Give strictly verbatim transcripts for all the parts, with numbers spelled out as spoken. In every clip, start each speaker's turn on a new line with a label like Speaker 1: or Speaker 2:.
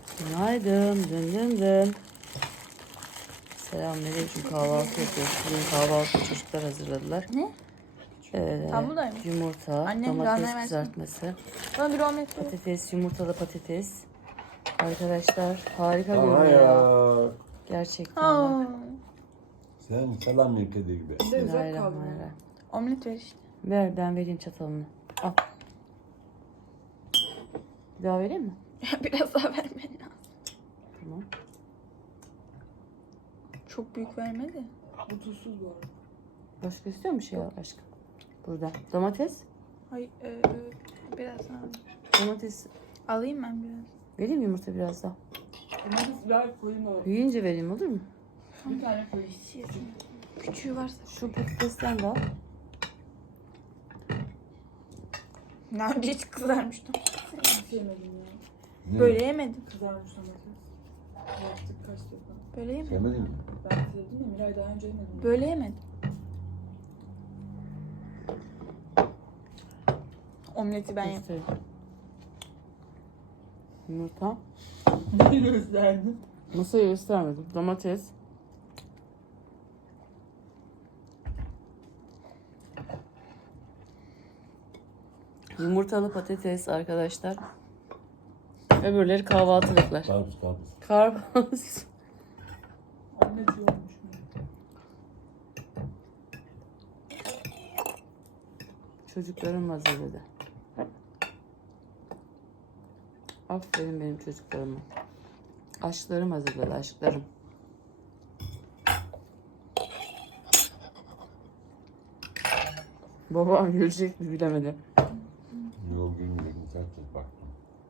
Speaker 1: Günaydın. Dın dın dın. Selamünaleyküm. Kahvaltı yapıyoruz. Bugün kahvaltı çocuklar hazırladılar.
Speaker 2: Ne?
Speaker 1: Ee,
Speaker 2: Ha, buradaymış.
Speaker 1: yumurta,
Speaker 2: Annem
Speaker 1: domates
Speaker 2: lahana versin.
Speaker 1: kızartması,
Speaker 2: Bana bir omlet ver.
Speaker 1: patates, yumurtalı patates. Arkadaşlar harika
Speaker 3: Ama
Speaker 1: görünüyor ya.
Speaker 3: ya.
Speaker 1: Gerçekten
Speaker 2: Aa,
Speaker 1: bak.
Speaker 3: Sen selam bir kedi gibi.
Speaker 1: Bismillahirrahmanirrahim.
Speaker 2: omlet ver işte.
Speaker 1: Ver, ben vereyim çatalını. Al. Bir daha vereyim mi?
Speaker 2: Biraz daha vermen lazım.
Speaker 1: Tamam.
Speaker 2: Çok büyük verme de.
Speaker 4: Bu tuzsuz bu arada.
Speaker 1: Başka istiyor musun şey aşkım? Burada. Domates.
Speaker 2: Hayır, e, biraz daha alayım.
Speaker 1: Domates.
Speaker 2: Alayım ben biraz.
Speaker 1: Vereyim yumurta biraz daha.
Speaker 4: Domates ver koyayım o.
Speaker 1: Büyüyünce vereyim olur mu?
Speaker 4: Bir tane koyayım.
Speaker 2: Küçüğü varsa.
Speaker 1: Şu patatesten de al.
Speaker 2: Daha önce hiç kızarmıştım.
Speaker 4: Hiç yemedim ya.
Speaker 3: Ne?
Speaker 2: Böyle yemedim.
Speaker 4: Kızarmış domates. Yaptık kaç defa.
Speaker 2: Böyle yemedim.
Speaker 3: Sevmedin mi?
Speaker 4: Ben sevdim ya Miray daha önce yemedim.
Speaker 2: Böyle yemedim. Omleti ben yaptım.
Speaker 1: Göstereyim. Yumurta.
Speaker 4: Neyi gösterdin?
Speaker 1: Masayı göstermedim. Domates. Yumurtalı patates arkadaşlar. Öbürleri kahvaltılıklar.
Speaker 3: Karpuz karpuz.
Speaker 1: Karpuz.
Speaker 4: Omlet iyi olmuş mu?
Speaker 1: Çocuklarım hazırladı. Aferin benim çocuklarıma. Aşklarım hazırladı, aşklarım. Babam gülecek mi bilemedim.
Speaker 3: Yok gülmüyorum. Tertemiz baktım.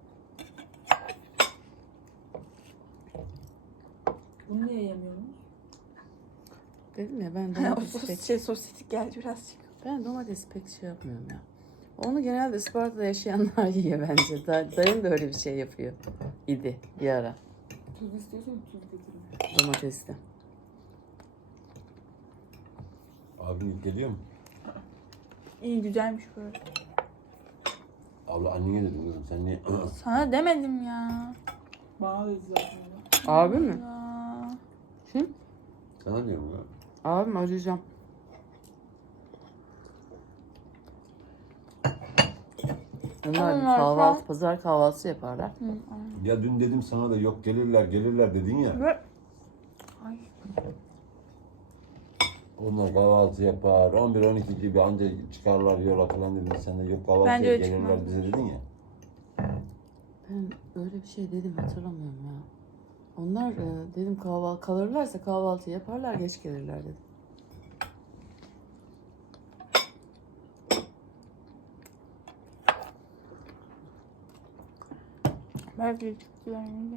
Speaker 4: Bunu niye yemiyorsunuz?
Speaker 1: Dedim ya ben
Speaker 2: o
Speaker 1: domates pek,
Speaker 2: sos, şey, sosyetik geldi birazcık.
Speaker 1: ben domates pek şey yapmıyorum ya. Onu genelde Isparta'da yaşayanlar yiyor bence. Da, dayım da öyle bir şey yapıyor. İdi bir ara.
Speaker 4: Tuz istiyorsan tuz getirin.
Speaker 1: Domatesli.
Speaker 3: Abin ilk geliyor mu?
Speaker 2: İyi güzelmiş böyle.
Speaker 3: Abla annene dedim kızım sen niye?
Speaker 2: Sana demedim ya.
Speaker 4: Bana dedi zaten ya.
Speaker 1: Abi mi?
Speaker 2: Ya.
Speaker 1: Kim?
Speaker 3: Sana diyorum ya.
Speaker 1: Abim arayacağım. Onlar bir
Speaker 2: Onlar
Speaker 1: kahvaltı,
Speaker 2: falan-
Speaker 1: pazar kahvaltısı yaparlar.
Speaker 2: Hı, aynen.
Speaker 3: Ya dün dedim sana da yok gelirler gelirler dedin ya.
Speaker 2: Ve... Ay.
Speaker 3: Onlar kahvaltı yapar. on bir on iki gibi anca çıkarlar yola falan dedim. Sen de yok
Speaker 2: Bence
Speaker 3: kahvaltıya
Speaker 2: öyle
Speaker 3: gelirler
Speaker 2: çıkmaz.
Speaker 3: bize dedin ya.
Speaker 1: Ben öyle bir şey dedim hatırlamıyorum ya. Onlar e, dedim kahvaltı kalırlarsa kahvaltı yaparlar geç gelirler dedim.
Speaker 2: Belki güzelmiş.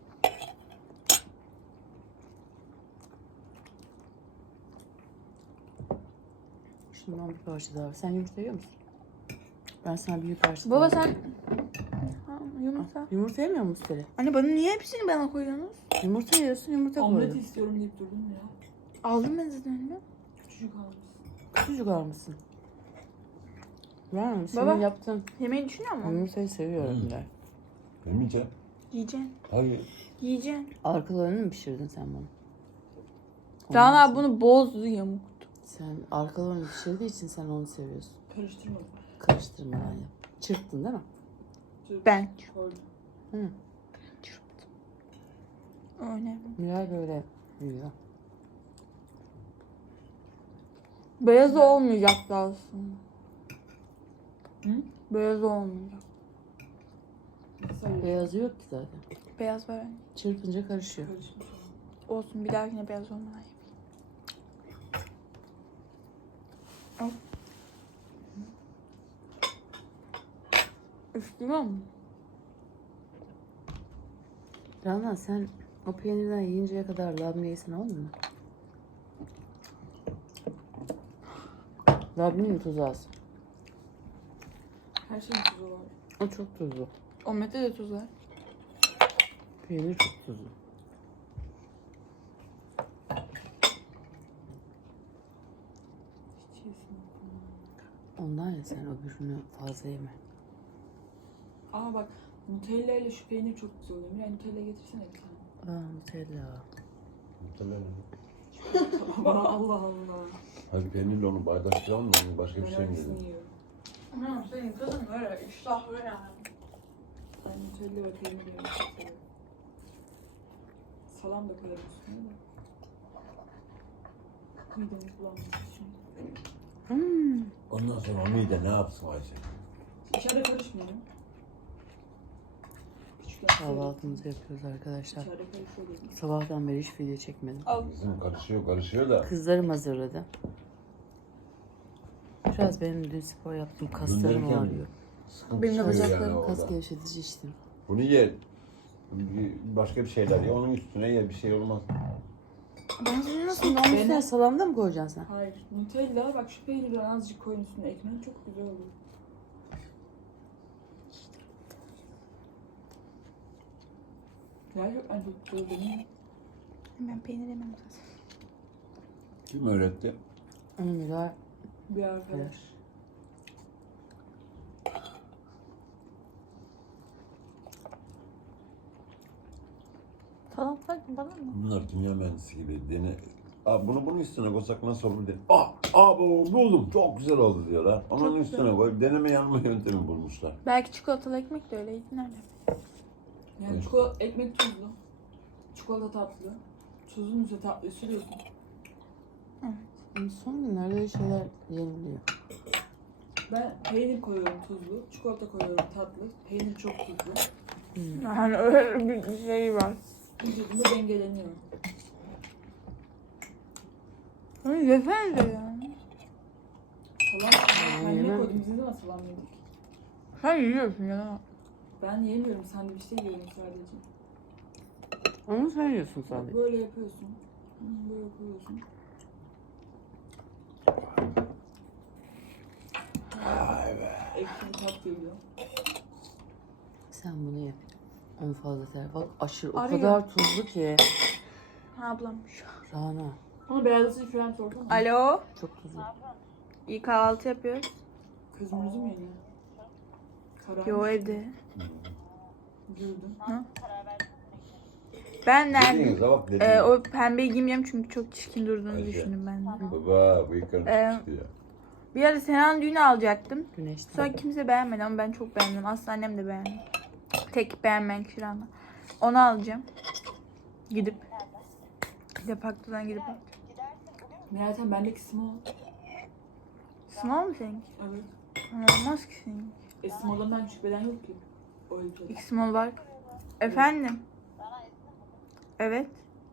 Speaker 1: Şundan bir parça daha var. Sen yumurta yiyor musun? Ben sana bir parça
Speaker 2: Baba
Speaker 1: daha
Speaker 2: sen...
Speaker 1: vereyim.
Speaker 2: Ha, yumurta.
Speaker 1: Yumurta yemiyor musun Seli?
Speaker 2: Anne bana niye hepsini bana koyuyorsunuz?
Speaker 1: Yumurta yiyorsun yumurta
Speaker 4: Omlet
Speaker 1: koyuyorum.
Speaker 4: istiyorum deyip durdun ya.
Speaker 2: Aldım ben zaten önüme.
Speaker 4: Küçücük almışsın.
Speaker 1: Küçücük almışsın. Ben senin
Speaker 2: Baba.
Speaker 1: yaptığın
Speaker 2: Yemeği düşünüyor musun?
Speaker 1: yumurtayı seviyorum
Speaker 3: Hı.
Speaker 1: Bilal.
Speaker 3: Yemeyeceğim.
Speaker 2: Yiyeceksin.
Speaker 3: Hayır.
Speaker 2: Yiyeceksin.
Speaker 1: Arkalarını mı pişirdin sen bunu?
Speaker 2: Canan
Speaker 1: Ondan
Speaker 2: abi bunu bozdu yamuktu.
Speaker 1: Sen arkalarını pişirdiği için sen onu seviyorsun.
Speaker 4: Karıştırma.
Speaker 1: Karıştırmadan yap. Çırptın değil mi?
Speaker 4: Çırp.
Speaker 2: Ben.
Speaker 4: Koydum.
Speaker 1: Hı.
Speaker 2: Çırptım. Öyle.
Speaker 1: Miray böyle yiyor.
Speaker 2: Beyaz olmayacaktı aslında.
Speaker 4: Hı?
Speaker 2: Beyaz olmayacak.
Speaker 4: Sayı.
Speaker 1: Beyazı yok ki zaten.
Speaker 2: Beyaz var anne.
Speaker 1: Çırpınca karışıyor.
Speaker 4: Karışmış.
Speaker 2: Olsun bir dahakine beyaz olmadan yapayım. Al. Üstüne mi?
Speaker 1: Rana sen o peynirden yiyinceye kadar labne yesen olmuyor mu? Labnenin tuzu az.
Speaker 4: Her şeyin tuzu var.
Speaker 1: O çok tuzlu.
Speaker 2: Omlette de tuz var.
Speaker 1: Peynir çok tuzlu.
Speaker 4: Hiç yesin.
Speaker 1: Ondan ya sen öbürünü fazla yeme.
Speaker 4: Ama bak Nutella ile şu peynir çok güzel oluyor. Miray Nutella getirsene bir tane.
Speaker 1: Aa Nutella.
Speaker 3: Nutella ne?
Speaker 4: Allah Allah Allah.
Speaker 3: Hadi peynirle onu paylaştıralım mı? Başka bir
Speaker 4: Ben
Speaker 3: şey mi
Speaker 4: hangisini
Speaker 3: dedin?
Speaker 4: yiyorum?
Speaker 2: Anam senin kızın böyle iştahlı yani.
Speaker 4: Ben Nutella ve peynir yemeyi çok seviyorum. Salam da koyarım üstüne de. Midemi bulanmasın şimdi.
Speaker 1: Hmm.
Speaker 3: Ondan sonra o mide ne yapsın Ayşe?
Speaker 4: İçeride karışmıyorum. Küçükken
Speaker 1: Kahvaltımızı yapıyoruz arkadaşlar.
Speaker 4: İçeride karışıyordum.
Speaker 1: Sabahtan beri hiç video çekmedim.
Speaker 2: Al.
Speaker 3: Bizim karışıyor karışıyor da.
Speaker 1: Kızlarım hazırladı. Biraz benim dün spor yaptım. Kaslarım
Speaker 3: Dönerken
Speaker 1: ağrıyor.
Speaker 3: sıkıntı
Speaker 2: Benim de
Speaker 3: çıkıyor
Speaker 2: bacaklarım
Speaker 3: yani
Speaker 1: Kas
Speaker 3: orada.
Speaker 1: gevşetici içtim.
Speaker 3: Bunu ye. Bir- Başka bir şeyler ye. Onun üstüne ye. Bir şey olmaz.
Speaker 2: Ben senin nasıl
Speaker 1: Onun
Speaker 2: olmuş?
Speaker 1: üstüne salamda mı koyacaksın sen?
Speaker 4: Hayır. Nutella bak şu peynirden azıcık koyun üstüne ekmeğin çok güzel oluyor. Gerçekten çok güzel oluyor.
Speaker 2: Ben peynir yemem zaten.
Speaker 3: Kim öğretti?
Speaker 1: Ömürler.
Speaker 4: Bir arkadaş.
Speaker 2: Falan fark mı bana mı?
Speaker 3: Bunlar kimya mühendisi gibi. Dene... Abi bunu bunun üstüne koysak nasıl olur diye. Ah, ah bu- buldum. Çok güzel oldu diyorlar. Onun
Speaker 2: Çok
Speaker 3: üstüne
Speaker 2: güzel.
Speaker 3: koy. Deneme yanma yöntemi bulmuşlar.
Speaker 2: Belki çikolatalı ekmek de öyleydi. Nerede?
Speaker 4: Yani
Speaker 3: Evet.
Speaker 4: çikolata, ekmek tuzlu. Çikolata tatlı. Tuzun üstüne tatlı sürüyorsun.
Speaker 1: Son günlerde öyle şeyler yeniliyor.
Speaker 4: Ben peynir koyuyorum tuzlu. Çikolata koyuyorum tatlı. Peynir çok tuzlu.
Speaker 1: Hmm.
Speaker 2: Yani öyle bir şey var.
Speaker 4: Vücudumda dengeleniyor.
Speaker 2: Hani yesene de ya.
Speaker 4: Salam kendime
Speaker 1: yemem.
Speaker 4: koydum. Biz ne zaman salam yedik?
Speaker 2: Sen yiyorsun ya.
Speaker 4: Ben yemiyorum. Sandviçte yiyorum sadece.
Speaker 1: Onu sen yiyorsun sadece.
Speaker 4: Böyle yapıyorsun. Böyle koyuyorsun.
Speaker 3: Vay be.
Speaker 4: Ekşi bir tat geliyor.
Speaker 1: Sen bunu ye. Onu fazla ter. Bak aşırı o
Speaker 2: Arıyor.
Speaker 1: kadar tuzlu ki.
Speaker 2: Ha ablammış.
Speaker 1: Rana.
Speaker 4: Onu beyazlatıcı falan sorsana.
Speaker 2: Alo.
Speaker 1: Çok tuzlu.
Speaker 2: İyi kahvaltı yapıyoruz.
Speaker 4: Kızımızı mı yeniyor? Karar.
Speaker 2: Yo evde.
Speaker 4: Güldüm.
Speaker 2: Ben nerede?
Speaker 3: Dediğinize bak dediğiniz.
Speaker 2: Ee, o pembeyi giymeyeceğim çünkü çok çirkin durduğunu
Speaker 3: Ayşe.
Speaker 2: düşündüm ben de.
Speaker 3: Baba bıyıklarım
Speaker 2: Ee,
Speaker 3: çıktı ya.
Speaker 2: Bir ara Senan düğünü alacaktım.
Speaker 1: Güneşte.
Speaker 2: Sonra kimse beğenmedi ama ben çok beğendim. Aslında annem de beğendi. Tek beğenmeyen kişi Rana. Onu alacağım. Gidip. Depaktodan gidip alacağım.
Speaker 4: Meğersem bendeki small.
Speaker 2: Small mu seninki?
Speaker 4: Evet.
Speaker 2: Olmaz ki seninki.
Speaker 4: E small'dan ben küçük beden yok ki. O ülkede.
Speaker 2: İki small var. Efendim? Evet.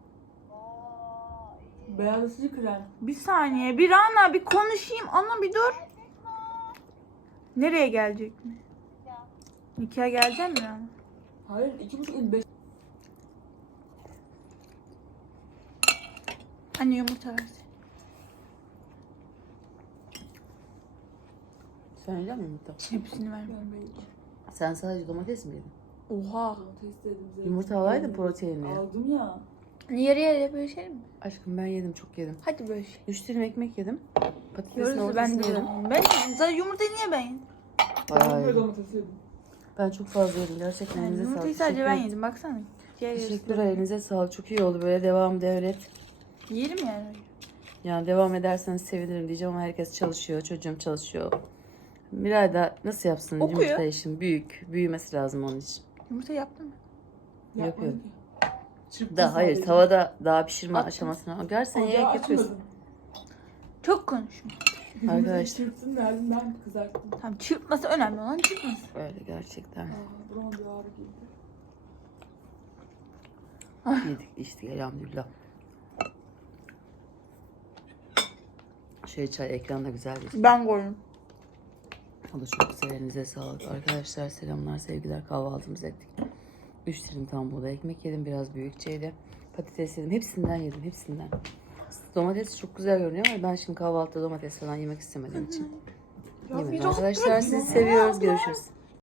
Speaker 4: Beyazlatıcı krem.
Speaker 2: Bir saniye. Bir Rana bir konuşayım. Ana bir dur. Nereye gelecek mi? Nikah gelecek mi Rana?
Speaker 4: Hayır iki buçuk yıl beş.
Speaker 2: Anne yumurta versin.
Speaker 1: Sen yiyecek misin yumurta?
Speaker 2: Hepsini ver.
Speaker 4: Ben böyle.
Speaker 1: Sen sadece domates mi yedin?
Speaker 2: Oha.
Speaker 4: Domates dedim. zeytin
Speaker 1: Yumurta alaydın
Speaker 4: yedim.
Speaker 1: proteinli.
Speaker 4: Aldım ya.
Speaker 2: Yarı yarıya bölüşelim mi?
Speaker 1: Aşkım ben yedim çok yedim.
Speaker 2: Hadi bölüşelim.
Speaker 1: Üç dilim ekmek yedim. Patatesin
Speaker 2: Yarısı
Speaker 1: ortasını
Speaker 2: ben de
Speaker 1: yedim.
Speaker 2: yedim. Ben zaten yumurtayı niye ben yedim?
Speaker 4: Ben
Speaker 1: Bayağı
Speaker 4: böyle
Speaker 1: yedim.
Speaker 4: domates yedim.
Speaker 1: Ben çok fazla yedim. Gerçekten
Speaker 2: Yani
Speaker 1: elinize sağlık.
Speaker 2: yumurtayı sadece ben
Speaker 1: Teşekkür-
Speaker 2: yedim. Baksana. Diğer yarısı
Speaker 1: Teşekkürler
Speaker 2: da-
Speaker 1: elinize sağlık. Çok iyi oldu böyle devam devlet.
Speaker 2: Yerim yani.
Speaker 1: Yani devam ederseniz sevinirim diyeceğim ama herkes çalışıyor. Çocuğum çalışıyor. Miray da nasıl yapsın
Speaker 2: Okuyor.
Speaker 1: yumurta işin? Büyük. Büyümesi lazım onun için.
Speaker 2: Yumurta yaptın mı?
Speaker 1: Yapıyorum.
Speaker 4: Yapmadım ki. Çırptım
Speaker 1: Da hayır
Speaker 4: sadece.
Speaker 1: tavada daha pişirme
Speaker 2: Attım.
Speaker 1: aşamasına. Gerçekten
Speaker 4: Ocağı
Speaker 1: yemek yapıyorsun.
Speaker 4: açmadım.
Speaker 2: Çok konuşma.
Speaker 1: Arkadaşlar.
Speaker 4: Çırptım derdim ben kızarttım.
Speaker 2: Tamam çırpması önemli olan çırpması.
Speaker 1: Öyle gerçekten.
Speaker 4: Aa, burama bir ağrı girdi.
Speaker 1: Yedik içtik elhamdülillah. Şey çay ekranda güzel bir.
Speaker 2: Ben koydum.
Speaker 1: O da çok güzel elinize sağlık. Arkadaşlar selamlar sevgiler kahvaltımızı ettik. Üç dilim tam buğday ekmek yedim biraz büyükçeydi. Patates yedim hepsinden yedim hepsinden. Domates çok güzel görünüyor ama ben şimdi kahvaltıda domates falan yemek istemediğim için.
Speaker 2: Ya
Speaker 1: yemedim
Speaker 2: biraz
Speaker 1: arkadaşlar
Speaker 2: bırak
Speaker 1: sizi
Speaker 2: ya.
Speaker 1: seviyoruz görüşürüz.